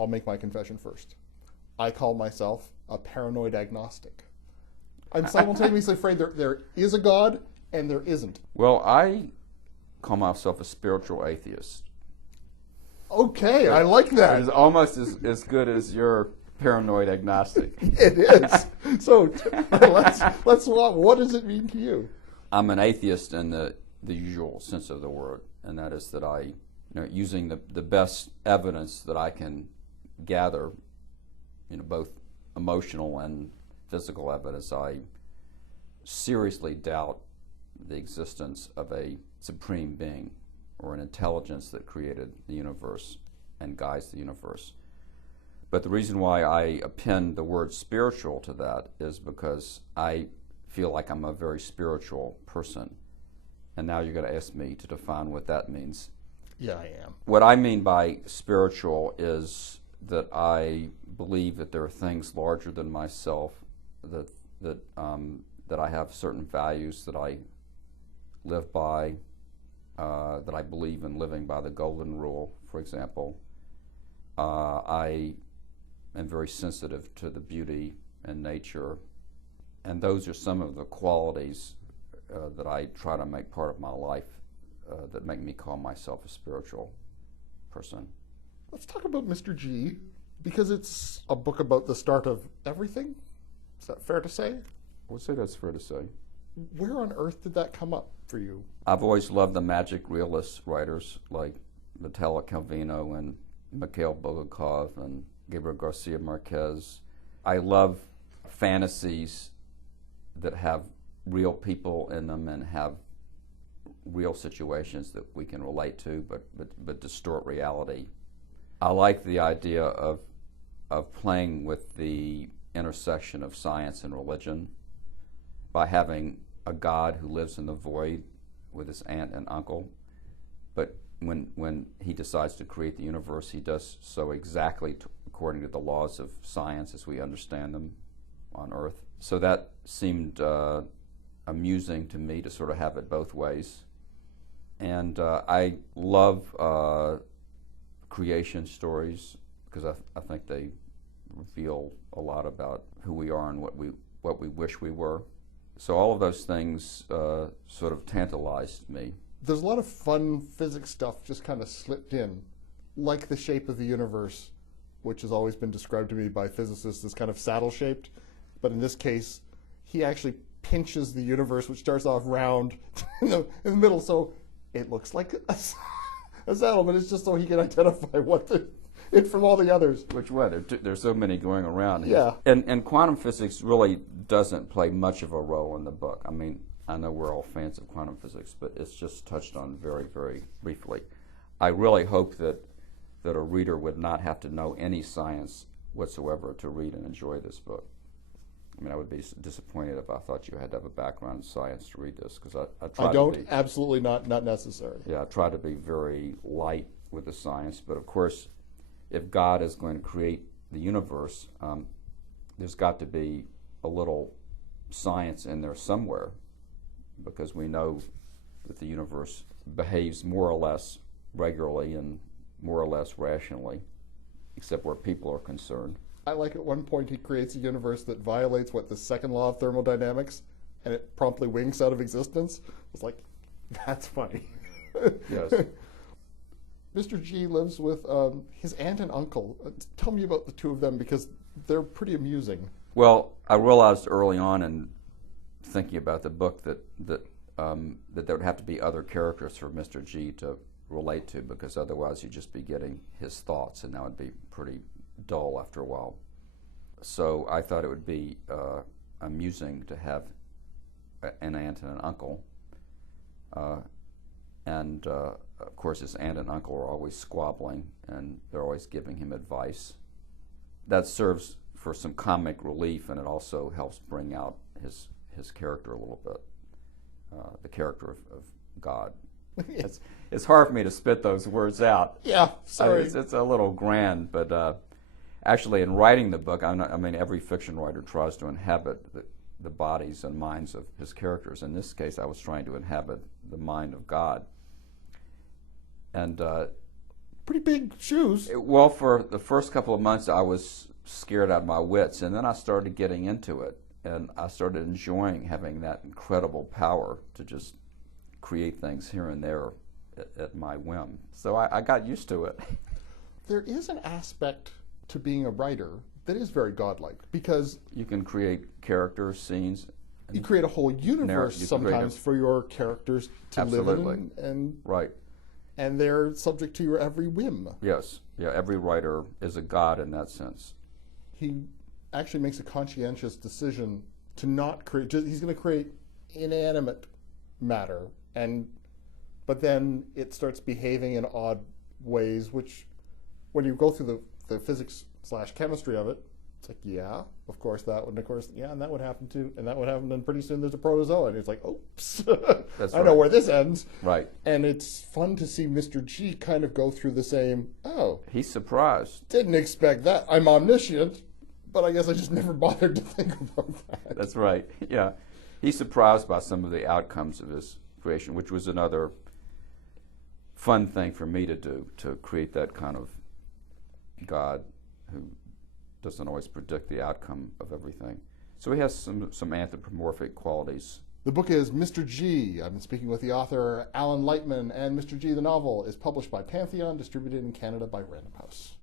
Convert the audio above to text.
I'll make my confession first. I call myself a paranoid agnostic. I'm simultaneously afraid there is a God and there isn't. Well, I call myself a spiritual atheist. Okay, I like that. It is almost as good as your paranoid agnostic. It is. So what does it mean to you? I'm an atheist in the usual sense of the word, and that is that I, using the best evidence that I can gather, both emotional and physical evidence, I seriously doubt the existence of a supreme being or an intelligence that created the universe and guides the universe. But the reason why I append the word spiritual to that is because I feel like I'm a very spiritual person. And now you're going to ask me to define what that means. Yeah, I am. What I mean by spiritual is that I believe that there are things larger than myself, that I have certain values that I live by, that I believe in living by the golden rule, for example. I am very sensitive to the beauty in nature, and those are some of the qualities that I try to make part of my life that make me call myself a spiritual person. Let's talk about Mr. G, because it's a book about the start of everything. Is that fair to say? I would say that's fair to say. Where on earth did that come up for you? I've always loved the magic realist writers like Vitala Calvino and Mikhail Bulgakov and Gabriel Garcia Marquez. I love fantasies that have real people in them and have real situations that we can relate to, but distort reality. I like the idea of playing with the intersection of science and religion by having a God who lives in the void with his aunt and uncle, but when he decides to create the universe, he does so exactly according to the laws of science as we understand them on Earth. So that seemed amusing to me to sort of have it both ways. And I love creation stories because I think they reveal a lot about who we are and what we wish we were. So all of those things sort of tantalized me. There's a lot of fun physics stuff just kind of slipped in, like the shape of the universe, which has always been described to me by physicists as kind of saddle-shaped. But in this case, he actually pinches the universe, which starts off round in the middle, so it looks like a saddle, but it's just so he can identify it from all the others. Which way? There's so many going around. Yeah. And quantum physics really doesn't play much of a role in the book. I mean, I know we're all fans of quantum physics, but it's just touched on very, very briefly. I really hope that a reader would not have to know any science whatsoever to read and enjoy this book. I mean, I would be disappointed if I thought you had to have a background in science to read this, because I try I don't. to be, absolutely not necessary. Yeah, I try to be very light with the science, but of course, if God is going to create the universe, there's got to be a little science in there somewhere, because we know that the universe behaves more or less regularly and more or less rationally, except where people are concerned. I like at one point he creates a universe that violates the second law of thermodynamics, and it promptly winks out of existence. It's like, that's funny. Yes. Mr. G lives with his aunt and uncle. Tell me about the two of them, because they're pretty amusing. Well, I realized early on in thinking about the book that there would have to be other characters for Mr. G to relate to, because otherwise you'd just be getting his thoughts, and that would be pretty dull after a while. So I thought it would be amusing to have an aunt and an uncle. And of course his aunt and uncle are always squabbling, and they're always giving him advice. That serves for some comic relief, and it also helps bring out his character a little bit, the character of God. It's hard for me to spit those words out. Yeah, sorry. It's a little grand, but actually in writing the book, I mean, every fiction writer tries to inhabit the bodies and minds of his characters. In this case, I was trying to inhabit the mind of God. And pretty big shoes. Well, for the first couple of months, I was scared out of my wits, and then I started getting into it, and I started enjoying having that incredible power to just create things here and there at my whim. So I got used to it. There is an aspect to being a writer that is very godlike, because You can create characters, scenes. you create a whole universe you can create sometimes for your characters to live Absolutely. in, Right. and they're subject to your every whim. Yes. Yeah, every writer is a god in that sense. He actually makes a conscientious decision to not create, he's going to create inanimate matter, but then it starts behaving in odd ways, which when you go through the physics/chemistry of it, it's like, yeah, of course that would, of course, yeah, and that would happen too, and that would happen, and pretty soon there's a protozoa, and it's like, oops, That's I know right. where this ends. Right. And it's fun to see Mr. G kind of go through the same, oh, He's surprised. didn't expect that. I'm omniscient, but I guess I just never bothered to think about that. That's right. Yeah. He's surprised by some of the outcomes of his creation, which was another fun thing for me to do, to create that kind of God who doesn't always predict the outcome of everything. So he has some anthropomorphic qualities. The book is Mr. G. I've been speaking with the author Alan Lightman, and Mr. G, the novel, is published by Pantheon, distributed in Canada by Random House.